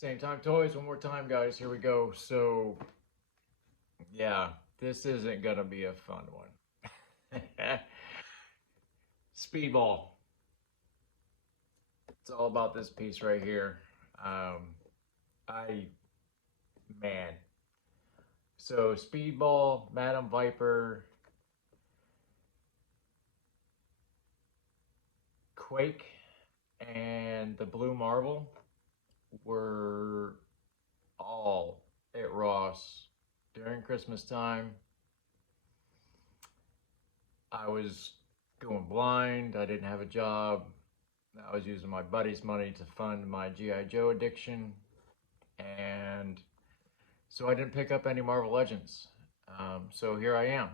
Same time toys one more time, guys. Here we go. So, yeah, this isn't gonna be a fun one. Speedball. It's all about this piece right here. Um, I man. So Speedball, Madam Viper, Quake, and the Blue Marble were all at Ross during Christmas time. I was going blind. I didn't have a job. I was using my buddy's money to fund my G.I. Joe addiction. And so I didn't pick up any Marvel Legends. So here I am,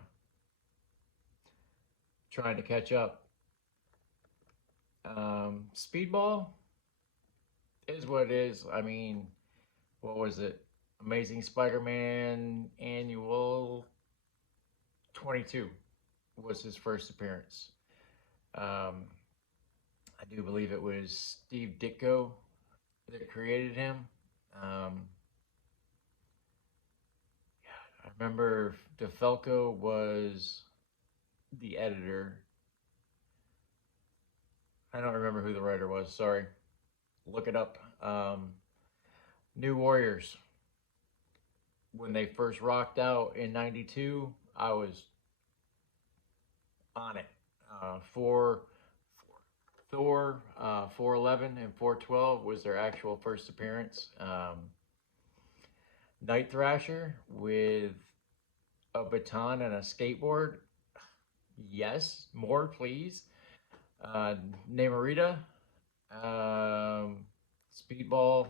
trying to catch up. Speedball is what it is. I mean, what was it? Amazing Spider-Man Annual 22 was his first appearance. Um, I do believe it was Steve Ditko that created him. Um, I remember DeFalco was the editor. I don't remember who the writer was. Sorry. Look it up. New Warriors. When they first rocked out in '92, I was on it. For Thor, 411 and 412 was their actual first appearance. Night Thrasher with a baton and a skateboard. Yes, more please. Namorita, Speedball,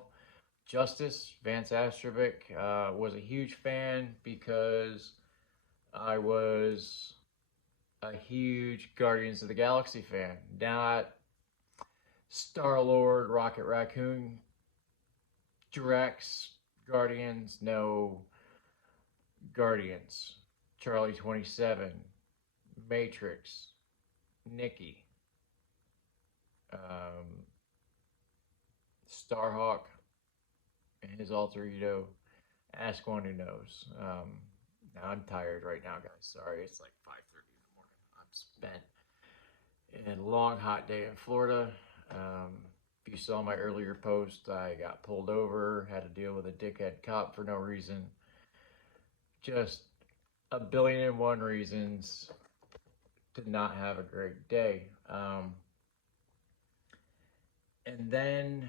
Justice, Vance Astrovic, was a huge fan because I was a huge Guardians of the Galaxy fan. Not Star-Lord, Rocket Raccoon, Drax, Guardians, no, Guardians, Charlie 27, Matrix, Nikki, Starhawk, and his alter ego. Ask one who knows. Now I'm tired right now, guys. Sorry, it's like 5:30 in the morning. I'm spent. And a long hot day in Florida. If you saw my earlier post, I got pulled over, had to deal with a dickhead cop for no reason. Just a billion and one reasons to not have a great day. And then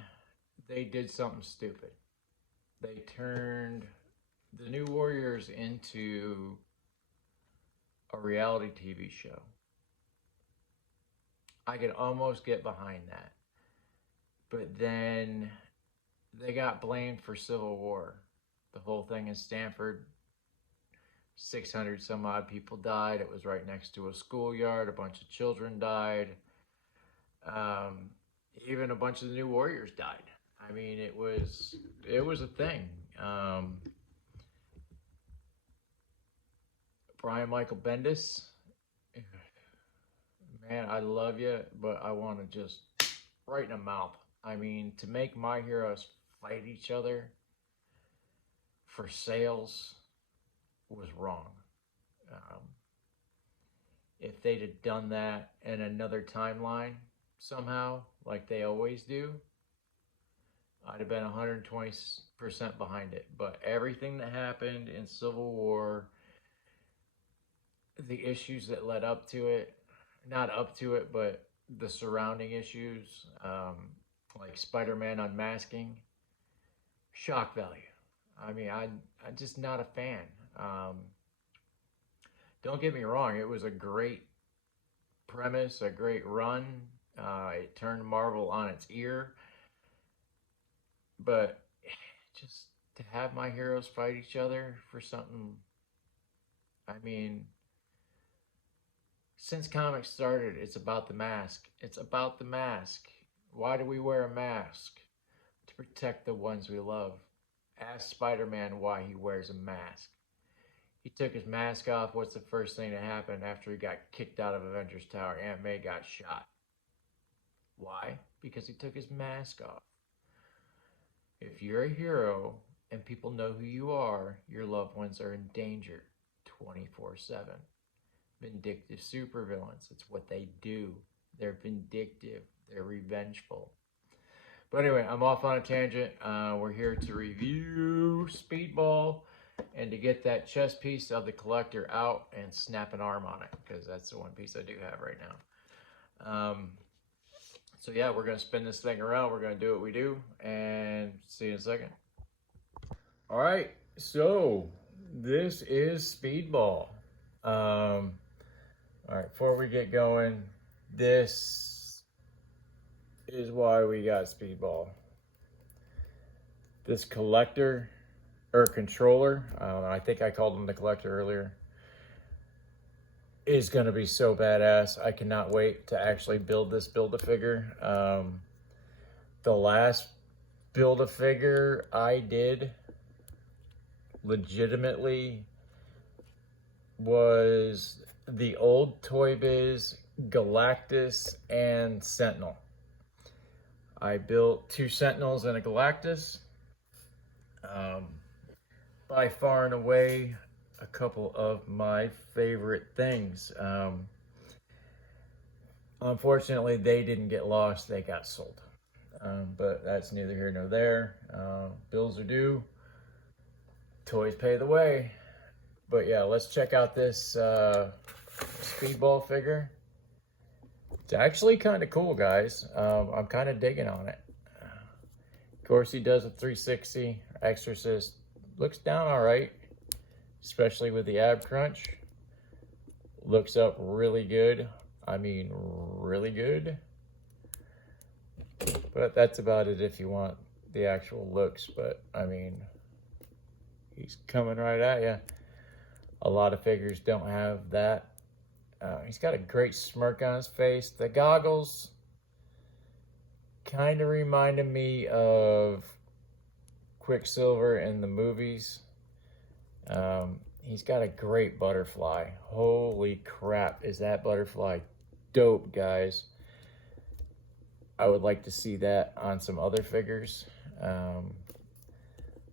they did something stupid. They turned the New Warriors into a reality TV show. I could almost get behind that. But then they got blamed for Civil War. The whole thing in Stanford, 600 some odd people died. It was right next to a schoolyard. A bunch of children died. Even a bunch of the New Warriors died. I mean, it was a thing. Brian Michael Bendis, man, I love you, but I want to just right in the mouth. I mean, to make my heroes fight each other for sales was wrong. Um, if they'd have done that in another timeline somehow, like they always do, I'd have been 120% behind it. But everything that happened in Civil War, the issues that led up to it, not up to it, but the surrounding issues, like Spider-Man unmasking, shock value. I mean, I'm just not a fan. Don't get me wrong, it was a great premise, a great run. It turned Marvel on its ear. But just to have my heroes fight each other for something, I mean, since comics started, it's about the mask. It's about the mask. Why do we wear a mask? To protect the ones we love. Ask Spider-Man why he wears a mask. He took his mask off. What's the first thing that happened after he got kicked out of Avengers Tower? Aunt May got shot. Why? Because he took his mask off. If you're a hero and people know who you are, your loved ones are in danger 24/7. Vindictive supervillains, it's what they do. They're vindictive, they're revengeful. But anyway, I'm off on a tangent. We're here to review Speedball and to get that chest piece of the collector out and snap an arm on it, because that's the one piece I do have right now. So yeah, we're going to spin this thing around. We're going to do what we do, and see you in a second. All right, so this is Speedball. All right, before we get going, this is why we got Speedball. This collector, or controller, I don't know, I think I called him the collector earlier, is going to be so badass. I cannot wait to actually build this Build-A-Figure. The last Build-A-Figure I did legitimately was the old Toy Biz Galactus and Sentinel. I built 2 Sentinels and a Galactus. By far and away a couple of my favorite things. Unfortunately, they didn't get lost, they got sold. But that's neither here nor there. Bills are due, toys pay the way. But yeah, let's check out this Speedball figure. It's actually kind of cool, guys. I'm kind of digging on it. Of course, he does a 360 Exorcist. Looks down all right, especially with the ab crunch. Looks up really good. I mean, really good. But that's about it if you want the actual looks. But I mean, he's coming right at you. A lot of figures don't have that. He's got a great smirk on his face. The goggles kind of reminded me of Quicksilver in the movies. He's got a great butterfly. Holy crap, is that butterfly dope, guys. I would like to see that on some other figures. I'm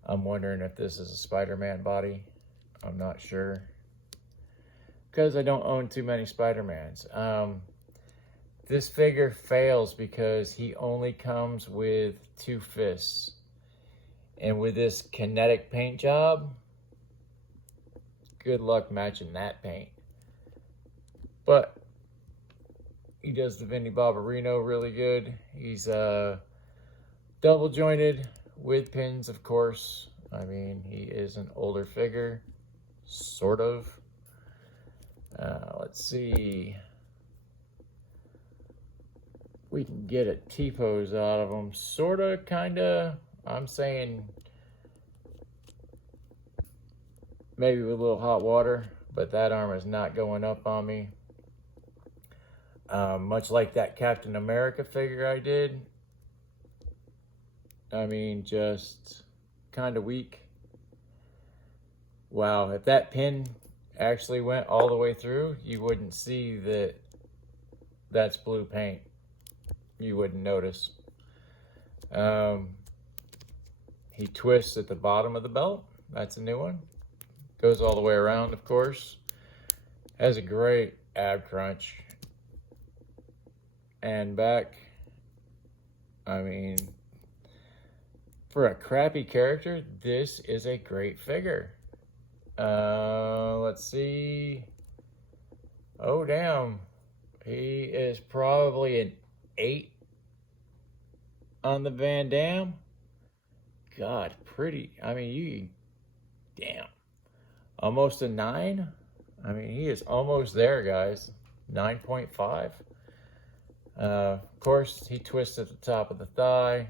wondering if this is a Spider-Man body. I'm not sure, because I don't own too many Spider-Mans. This figure fails because he only comes with 2 fists. And with this kinetic paint job, good luck matching that paint. But he does the Vinny Barbarino really good. He's double jointed with pins, of course. I mean, he is an older figure, sort of. Let's see. We can get a T-pose out of him, sorta, kinda. I'm saying maybe with a little hot water, but that arm is not going up on me. Much like that Captain America figure I did. I mean, just kind of weak. Wow, if that pin actually went all the way through, you wouldn't see that that's blue paint. You wouldn't notice. He twists at the bottom of the belt. That's a new one. Goes all the way around, of course. Has a great ab crunch. And back. I mean, for a crappy character, this is a great figure. Let's see. Oh, damn. He is probably an 8 on the Van Damme. God, pretty. I mean, damn. Almost a 9. I mean, he is almost there, guys. 9.5. Of course, he twists at the top of the thigh.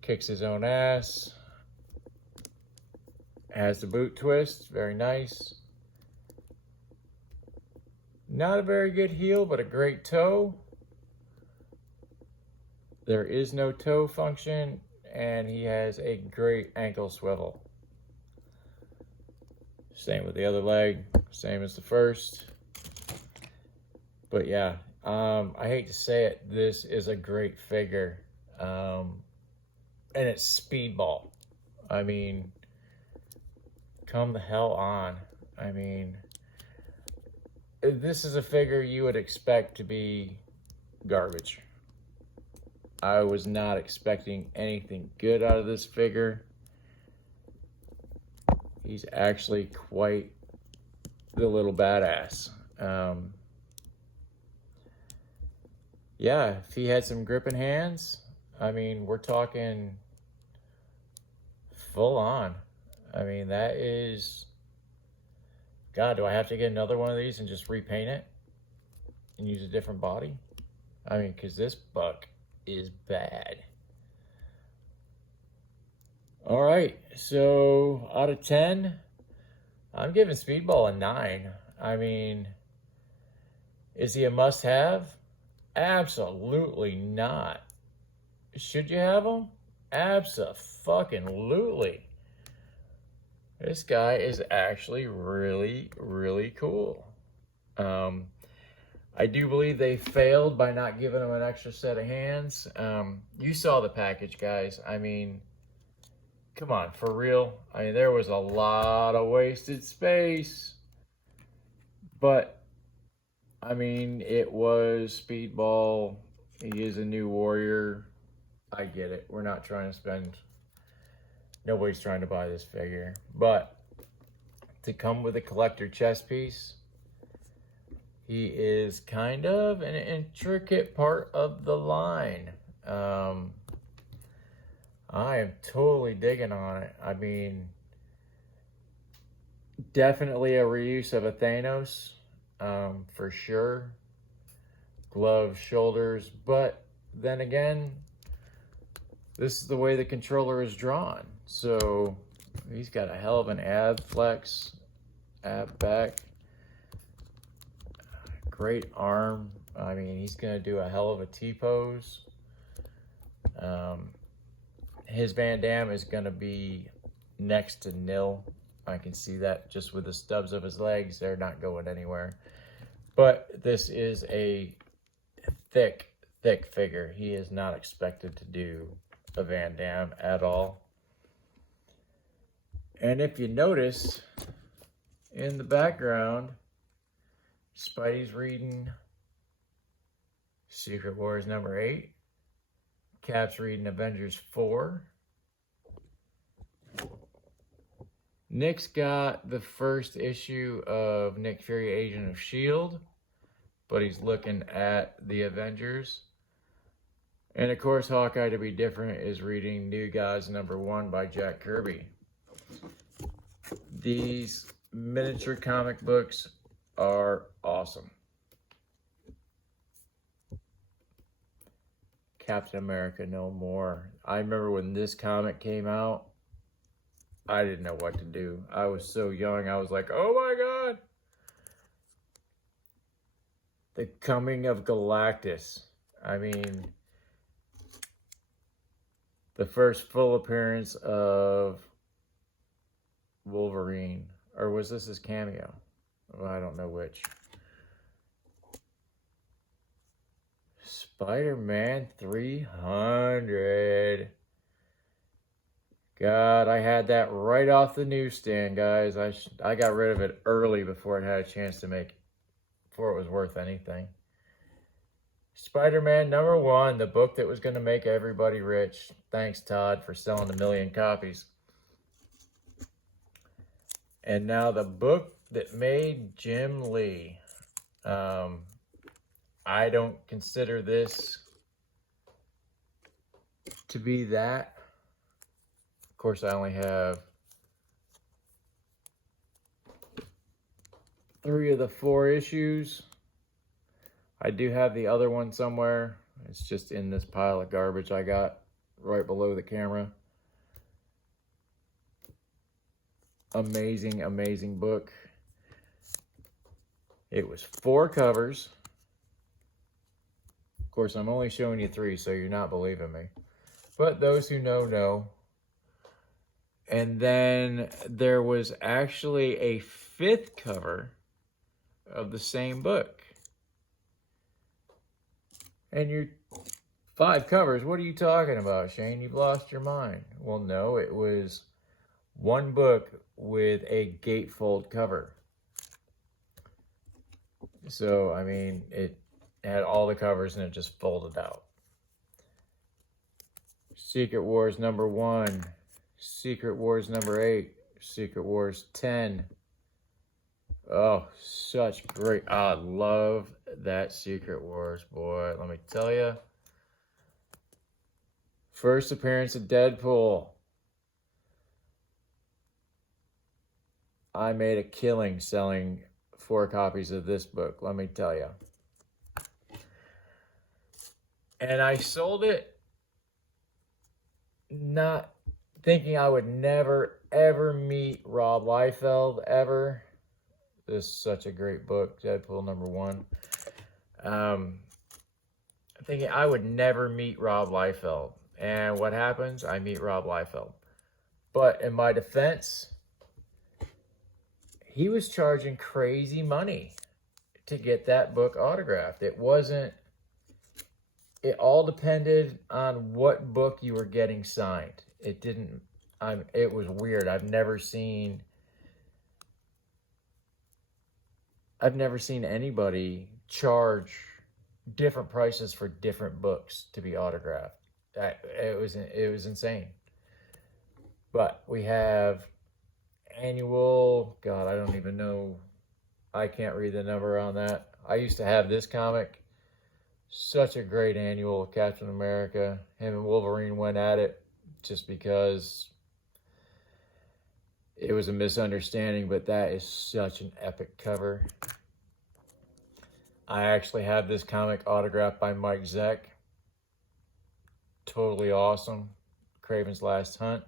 Kicks his own ass. Has the boot twist. Very nice. Not a very good heel, but a great toe. There is no toe function, and he has a great ankle swivel. Same with the other leg, same as the first. But yeah, I hate to say it, this is a great figure. and it's Speedball. I mean, come the hell on. I mean, this is a figure you would expect to be garbage. I was not expecting anything good out of this figure. He's actually quite the little badass. Yeah, if he had some gripping hands, I mean, we're talking full on. I mean, that is... God, do I have to get another one of these and just repaint it and use a different body? I mean, because this buck is bad. All right, so out of 10, I'm giving Speedball a 9. I mean, is he a must-have? Absolutely not. Should you have him? Abso-fucking-lutely. This guy is actually really, really cool. I do believe they failed by not giving him an extra set of hands. You saw the package, guys. I mean, come on, for real. I mean, there was a lot of wasted space. But, I mean, it was Speedball. He is a new warrior. I get it. We're not trying to spend... Nobody's trying to buy this figure. But to come with a collector chess piece, he is kind of an intricate part of the line. I am totally digging on it. I mean, definitely a reuse of a Thanos, for sure. Gloves, shoulders, but then again, this is the way the controller is drawn. So he's got a hell of an ab flex, ab back, great arm. I mean, he's gonna do a hell of a T-pose. His Van Damme is gonna be next to nil. I can see that just with the stubs of his legs. They're not going anywhere. But this is a thick figure. He is not expected to do a Van Damme at all. And if you notice, in the background, Spidey's reading Secret Wars number 8. Cap's reading Avengers 4. Nick's got the first issue of Nick Fury, Agent of S.H.I.E.L.D., but he's looking at the Avengers. And of course, Hawkeye, to be different, is reading New Gods number 1 by Jack Kirby. These miniature comic books are awesome. Captain America No More. I remember when this comic came out, I didn't know what to do. I was so young, I was like, oh my God. The Coming of Galactus. I mean, the first full appearance of Wolverine. Or was this his cameo? Well, I don't know which. Spider-Man 300. God, I had that right off the newsstand, guys. I got rid of it early before it had a chance to make, before it was worth anything. Spider-Man number 1, the book that was going to make everybody rich. Thanks, Todd, for selling 1 million copies. And now the book that made Jim Lee. I don't consider this to be that. Of course, I only have 3 of the 4 issues. I do have the other one somewhere. It's just in this pile of garbage I got right below the camera. Amazing, amazing book. It was 4 covers. Of course, I'm only showing you 3, so you're not believing me. But those who know, know. And then there was actually a 5th cover of the same book. And you're 5 covers? What are you talking about, Shane? You've lost your mind. Well, no, it was one book with a gatefold cover. So, I mean, it had all the covers and it just folded out. Secret Wars number 1, Secret Wars number 8, Secret Wars 10. Oh, such great. I love that Secret Wars, boy. Let me tell you. First appearance of Deadpool. I made a killing selling 4 copies of this book, let me tell you. And I sold it not thinking I would never, ever meet Rob Liefeld, ever. This is such a great book, Deadpool number 1. Thinking I would never meet Rob Liefeld. And what happens? I meet Rob Liefeld. But in my defense, he was charging crazy money to get that book autographed. It all depended on what book you were getting signed. It was weird. I've never seen anybody charge different prices for different books to be autographed. It was insane. But we have annual, God, I don't even know. I can't read the number on that. I used to have this comic. Such a great annual of Captain America. Him and Wolverine went at it just because it was a misunderstanding, but that is such an epic cover. I actually have this comic autographed by Mike Zeck. Totally awesome. Kraven's Last Hunt.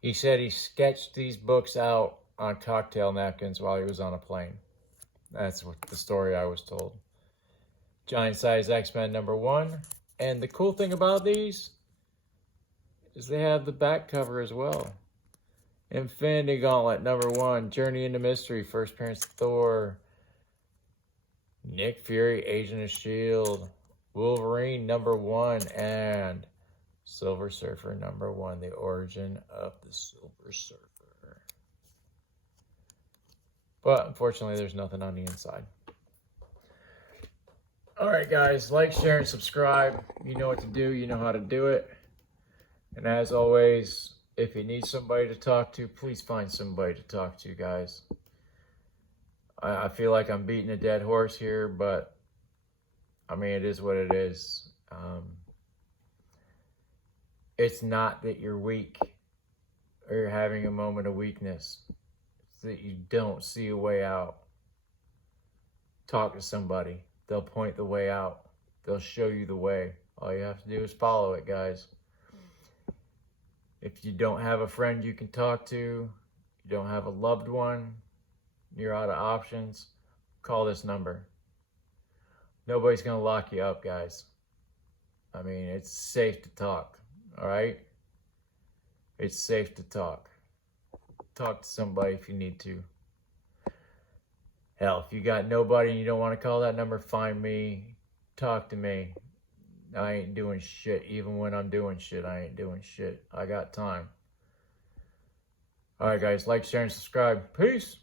He said he sketched these books out on cocktail napkins while he was on a plane. That's what the story I was told. Giant Size X-Men number 1. And the cool thing about these is they have the back cover as well. Infinity Gauntlet number 1. Journey into Mystery. First appearance of Thor. Nick Fury, Agent of S.H.I.E.L.D. Wolverine number 1. And Silver Surfer number 1. The origin of the Silver Surfer. But unfortunately, there's nothing on the inside. All right, guys. Like, share, and subscribe. You know what to do. You know how to do it. And as always, if you need somebody to talk to, please find somebody to talk to, guys. I feel like I'm beating a dead horse here, but I mean, it is what it is. It's not that you're weak or you're having a moment of weakness. It's that you don't see a way out. Talk to somebody. They'll point the way out. They'll show you the way. All you have to do is follow it, guys. If you don't have a friend you can talk to, you don't have a loved one, you're out of options, call this number. Nobody's going to lock you up, guys. I mean, it's safe to talk, all right? It's safe to talk. Talk to somebody if you need to. Hell, if you got nobody and you don't want to call that number, find me, talk to me. I ain't doing shit. Even when I'm doing shit, I ain't doing shit. I got time. All right, guys, like, share, and subscribe. Peace.